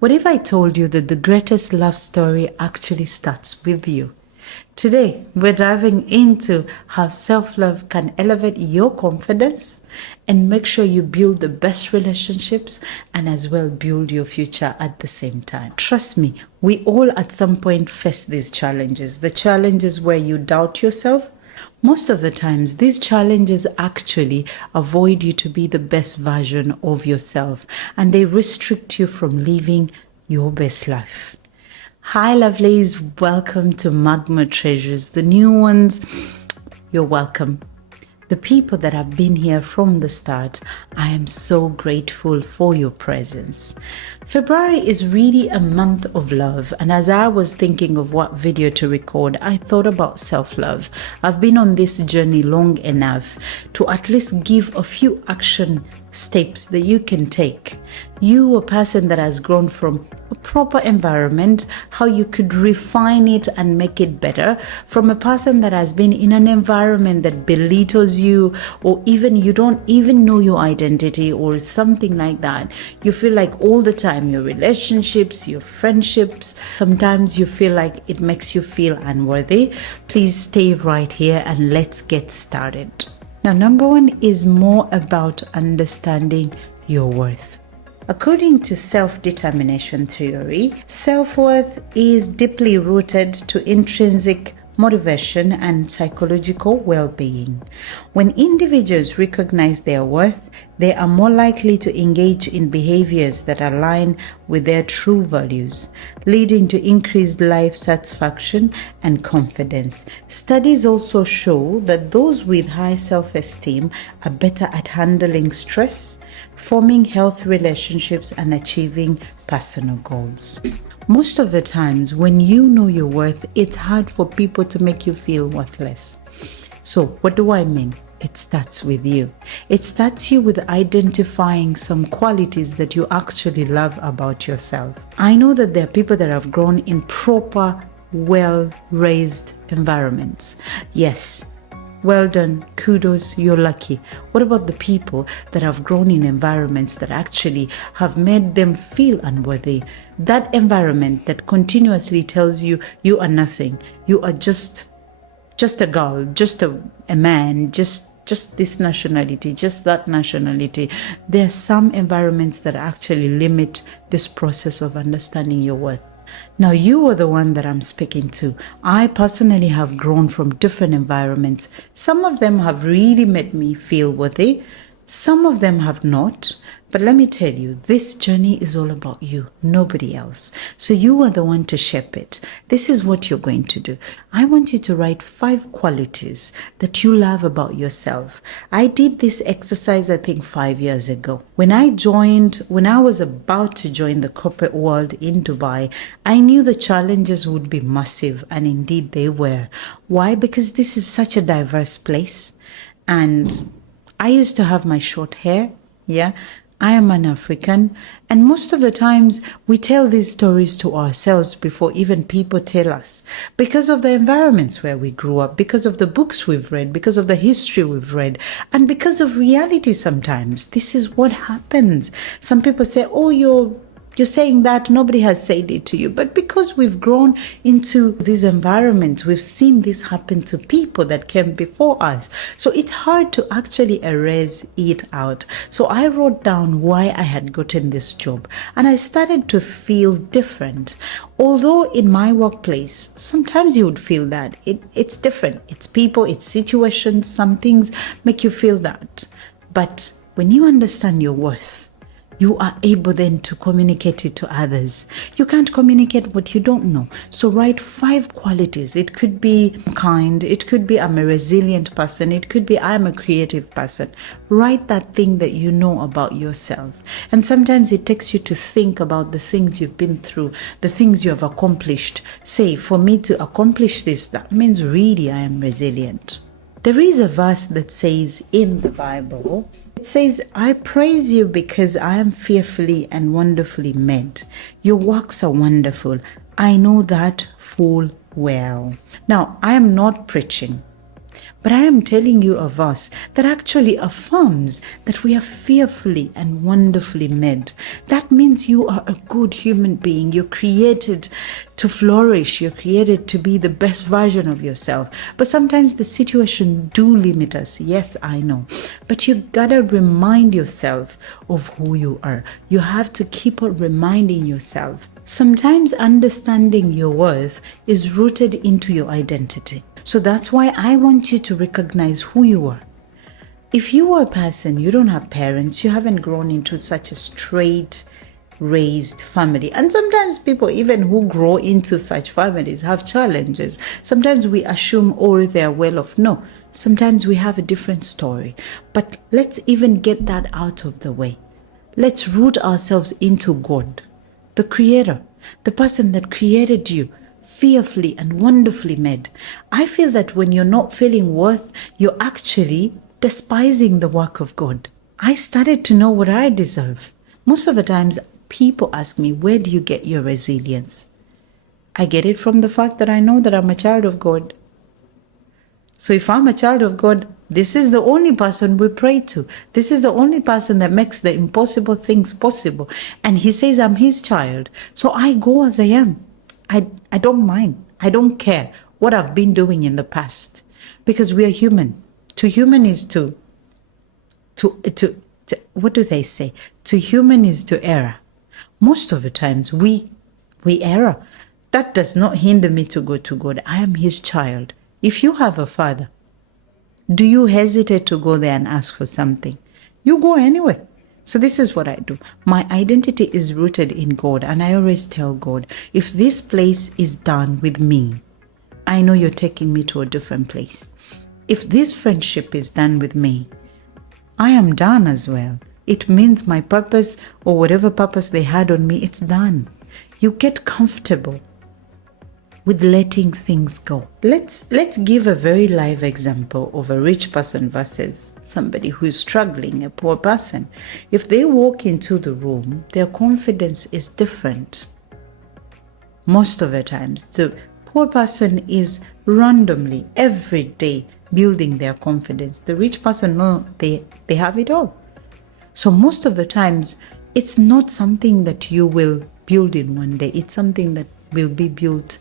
What if I told you that the greatest love story actually starts with you? Today, we're diving into how self-love can elevate your confidence and make sure you build the best relationships and as well build your future at the same time. Trust me, we all at some point face these challenges. The challenges where you doubt yourself. Most of the times, these challenges actually avoid you to be the best version of yourself, and they restrict you from living your best life. Hi, lovelies. Welcome to Magma Treasures. The new ones, you're welcome. The people that have been here from the start, I am so grateful for your presence. February is really a month of love, and as I was thinking of what video to record, I thought about self-love. I've been on this journey long enough to at least give a few action steps that you can take. You, a person that has grown from a proper environment, how you could refine it and make it better, from a person that has been in an environment that belittles you, or even you don't even know your identity or something like that. You feel like all the time your relationships, your friendships, sometimes you feel like it makes you feel unworthy. Please stay right here and let's get started. Now, number one is more about understanding your worth. According to self-determination theory, self-worth is deeply rooted to intrinsic motivation and psychological well-being. When individuals recognize their worth, they are more likely to engage in behaviors that align with their true values, leading to increased life satisfaction and confidence. Studies also show that those with high self-esteem are better at handling stress, forming healthy relationships, and achieving personal goals. Most of the times, when you know your worth, it's hard for people to make you feel worthless. So, what do I mean? It starts with you. It starts you with identifying some qualities that you actually love about yourself. I know that there are people that have grown in proper, well-raised environments. Yes. Well done, kudos, you're lucky. What about the people that have grown in environments that actually have made them feel unworthy? That environment that continuously tells you you are nothing, you are just a girl, just a man, just this nationality, just that nationality. There are some environments that actually limit this process of understanding your worth. Now, you are the one that I'm speaking to. I personally have grown from different environments. Some of them have really made me feel worthy. Some of them have not. But let me tell you, this journey is all about you, nobody else. So you are the one to shape it. This is what you're going to do. I want you to write 5 qualities that you love about yourself. I did this exercise, I think, 5 years ago. When I was about to join the corporate world in Dubai, I knew the challenges would be massive, and indeed they were. Why? Because this is such a diverse place. And I used to have my short hair, yeah. I am an African, and most of the times we tell these stories to ourselves before even people tell us, because of the environments where we grew up, because of the books we've read, because of the history we've read, and because of reality sometimes. This is what happens. Some people say, oh, you're saying that, nobody has said it to you. But because we've grown into these environments, we've seen this happen to people that came before us. So it's hard to actually erase it out. So I wrote down why I had gotten this job, and I started to feel different. Although in my workplace, sometimes you would feel that it's different. It's people, it's situations, some things make you feel that. But when you understand your worth, you are able then to communicate it to others. You can't communicate what you don't know. So write 5 qualities. It could be kind. It could be I'm a resilient person. It could be I'm a creative person. Write that thing that you know about yourself. And sometimes it takes you to think about the things you've been through, the things you have accomplished. Say, for me to accomplish this, that means really I am resilient. There is a verse that says in the Bible, it says, I praise you because I am fearfully and wonderfully made. Your works are wonderful. I know that full well. Now, I am not preaching. But I am telling you a verse that actually affirms that we are fearfully and wonderfully made. That means you are a good human being. You're created to flourish. You're created to be the best version of yourself. But sometimes the situation do limit us. Yes, I know. But you gotta remind yourself of who you are. You have to keep on reminding yourself. Sometimes understanding your worth is rooted into your identity. So that's why I want you to recognize who you are. If you are a person, you don't have parents, you haven't grown into such a straight raised family. And sometimes people even who grow into such families have challenges. Sometimes we assume, oh, they're well off. No, sometimes we have a different story. But let's even get that out of the way. Let's root ourselves into God, the Creator, the person that created you, fearfully and wonderfully made. I feel that when you're not feeling worth, you're actually despising the work of God. I started to know what I deserve. Most of the times, people ask me, where do you get your resilience? I get it from the fact that I know that I'm a child of God. So if I'm a child of God, this is the only person we pray to. This is the only person that makes the impossible things possible. And he says I'm his child. So I go as I am. I don't mind. I don't care what I've been doing in the past. Because we are human. To human is to what do they say? To human is to err. Most of the times we err. That does not hinder me to go to God. I am his child. If you have a father, do you hesitate to go there and ask for something? You go anyway. So this is what I do. My identity is rooted in God. And I always tell God, if this place is done with me, I know you're taking me to a different place. If this friendship is done with me, I am done as well. It means my purpose or whatever purpose they had on me, it's done. You get comfortable with letting things go. Let's give a very live example of a rich person versus somebody who is struggling, a poor person. If they walk into the room, their confidence is different. Most of the times, the poor person is randomly, every day, building their confidence. The rich person, no, they have it all. So most of the times, it's not something that you will build in one day. It's something that will be built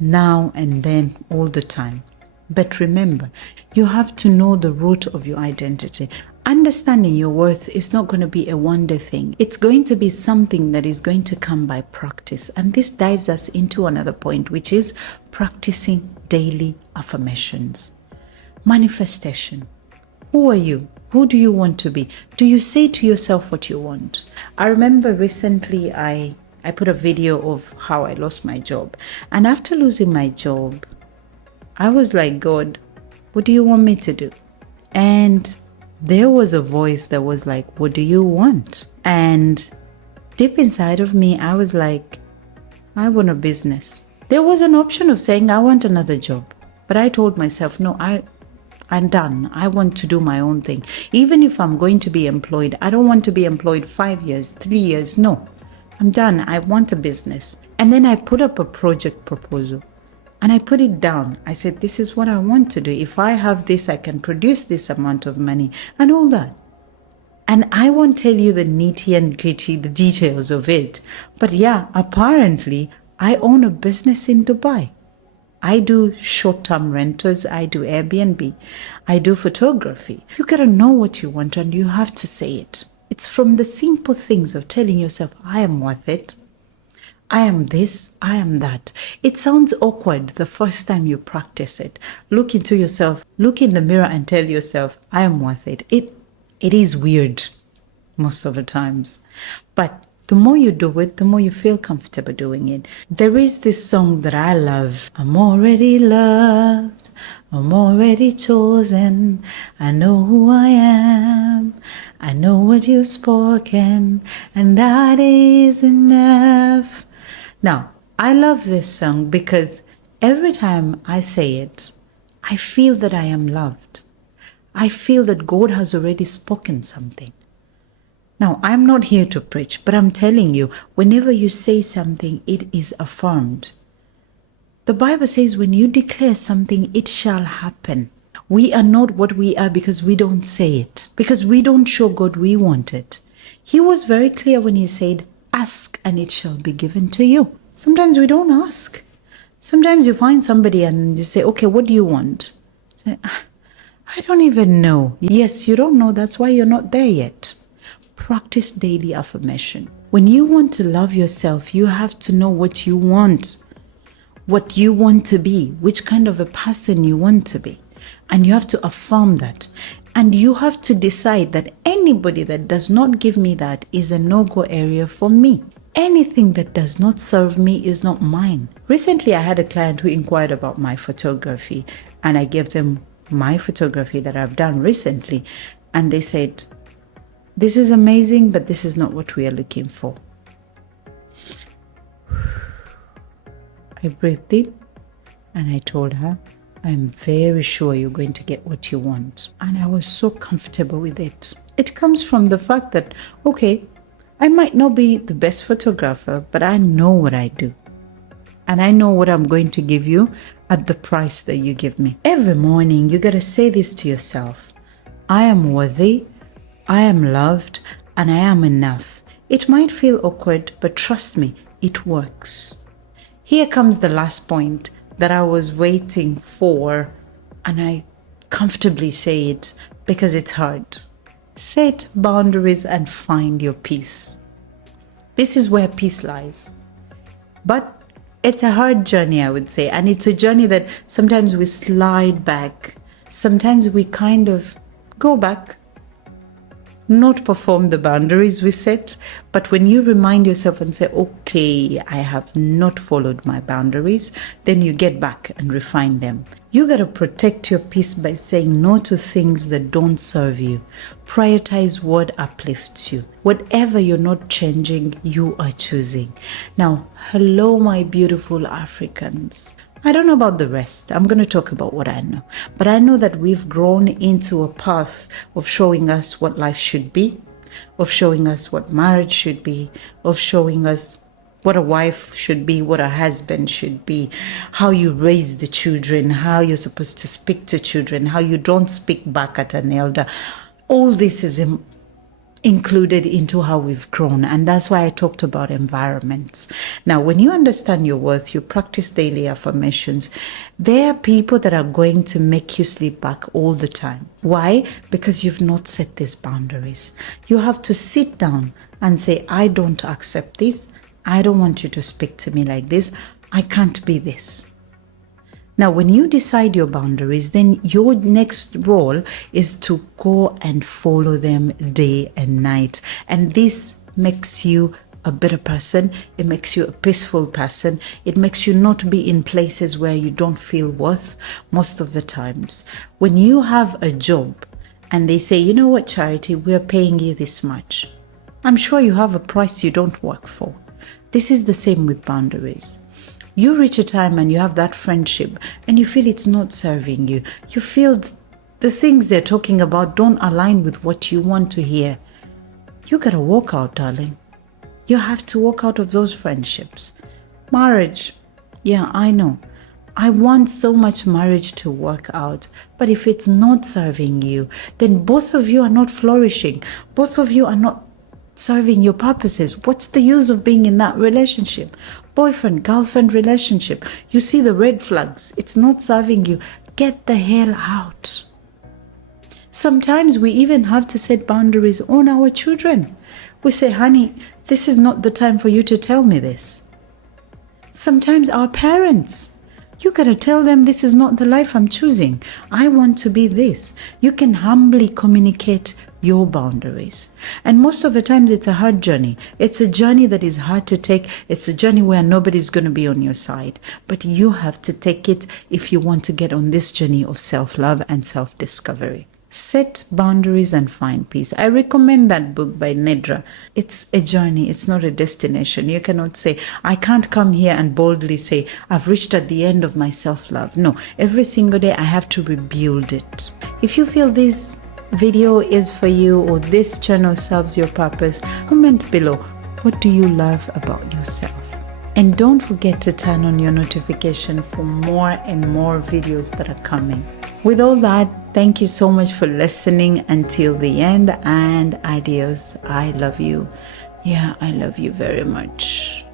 now and then, all the time. But remember, you have to know the root of your identity. Understanding your worth is not going to be a one-day thing. It's going to be something that is going to come by practice. And this dives us into another point, which is practicing daily affirmations. Manifestation. Who are you? Who do you want to be? Do you say to yourself what you want? I remember recently I put a video of how I lost my job. And after losing my job, I was like, God, what do you want me to do? And there was a voice that was like, what do you want? And deep inside of me, I was like, I want a business. There was an option of saying, I want another job. But I told myself, no, I'm done. I want to do my own thing. Even if I'm going to be employed, I don't want to be employed 5 years, 3 years. No. I'm done. I want a business. And then I put up a project proposal and I put it down. I said, this is what I want to do. If I have this, I can produce this amount of money and all that. And I won't tell you the nitty and gritty, the details of it. But yeah, apparently I own a business in Dubai. I do short-term rentals. I do Airbnb. I do photography. You got to know what you want and you have to say it. It's from the simple things of telling yourself, I am worth it. I am this, I am that. It sounds awkward the first time you practice it. Look into yourself, look in the mirror and tell yourself, I am worth it. It is weird most of the times. But the more you do it, the more you feel comfortable doing it. There is this song that I love. I'm already loved. I'm already chosen. I know who I am. I know what you've spoken. And that is enough. Now, I love this song because every time I say it, I feel that I am loved. I feel that God has already spoken something. Now, I'm not here to preach, but I'm telling you, whenever you say something, it is affirmed. The Bible says when you declare something, it shall happen. We are not what we are because we don't say it, because we don't show God we want it. He was very clear when he said, ask and it shall be given to you. Sometimes we don't ask. Sometimes you find somebody and you say, okay, what do you want? Say, I don't even know. Yes, you don't know. That's why you're not there yet. Practice daily affirmation. When you want to love yourself, you have to know what you want to be, which kind of a person you want to be. And you have to affirm that. And you have to decide that anybody that does not give me that is a no-go area for me. Anything that does not serve me is not mine. Recently, I had a client who inquired about my photography, and I gave them my photography that I've done recently. And they said, this is amazing, but this is not what we are looking for. I breathed in and I told her, I'm very sure you're going to get what you want. And I was so comfortable with it. It comes from the fact that, okay, I might not be the best photographer, but I know what I do. And I know what I'm going to give you at the price that you give me. Every morning, you got to say this to yourself. I am worthy, I am loved, and I am enough. It might feel awkward, but trust me, it works. Here comes the last point that I was waiting for, and I comfortably say it because it's hard. Set boundaries and find your peace. This is where peace lies. But it's a hard journey, I would say, and it's a journey that sometimes we slide back. Sometimes we kind of go back, not perform the boundaries we set. But when you remind yourself and say, okay, I have not followed my boundaries, then you get back and refine them. You got to protect your peace by saying no to things that don't serve you. Prioritize what uplifts you. Whatever you're not changing, you are choosing. Now, hello, my beautiful Africans. I don't know about the rest. I'm going to talk about what I know. But I know that we've grown into a path of showing us what life should be, of showing us what marriage should be, of showing us what a wife should be, what a husband should be, how you raise the children, how you're supposed to speak to children, how you don't speak back at an elder. All this is included into how we've grown, and that's why I talked about environments. Now, when you understand your worth, you practice daily affirmations, there are people that are going to make you sleep back all the time. Why? Because you've not set these boundaries. You have to sit down and say, I don't accept this. I don't want you to speak to me like this. I can't be this. Now, when you decide your boundaries, then your next role is to go and follow them day and night. And this makes you a better person. It makes you a peaceful person. It makes you not be in places where you don't feel worth most of the times. When you have a job and they say, you know what, Charity, we're paying you this much. I'm sure you have a price you don't work for. This is the same with boundaries. You reach a time and you have that friendship and you feel it's not serving you. You feel the things they're talking about don't align with what you want to hear. You gotta walk out, darling. You have to walk out of those friendships. Marriage, yeah, I know. I want so much marriage to work out. But if it's not serving you, then both of you are not flourishing. Both of you are not serving your purposes. What's the use of being in that relationship? Boyfriend, girlfriend relationship. You see the red flags. It's not serving you. Get the hell out. Sometimes we even have to set boundaries on our children. We say, honey, this is not the time for you to tell me this. Sometimes our parents, you gotta tell them this is not the life I'm choosing. I want to be this. You can humbly communicate your boundaries. And most of the times it's a hard journey. It's a journey that is hard to take. It's a journey where nobody's going to be on your side. But you have to take it if you want to get on this journey of self-love and self-discovery. Set boundaries and find peace. I recommend that book by Nedra. It's a journey. It's not a destination. You cannot say, I can't come here and boldly say, I've reached at the end of my self-love. No, every single day I have to rebuild it. If you feel this video is for you or this channel serves your purpose, comment below. What do you love about yourself? And don't forget to turn on your notification for more and more videos that are coming. With all that, thank you so much for listening until the end, and adios. I love you. Yeah, I love you very much.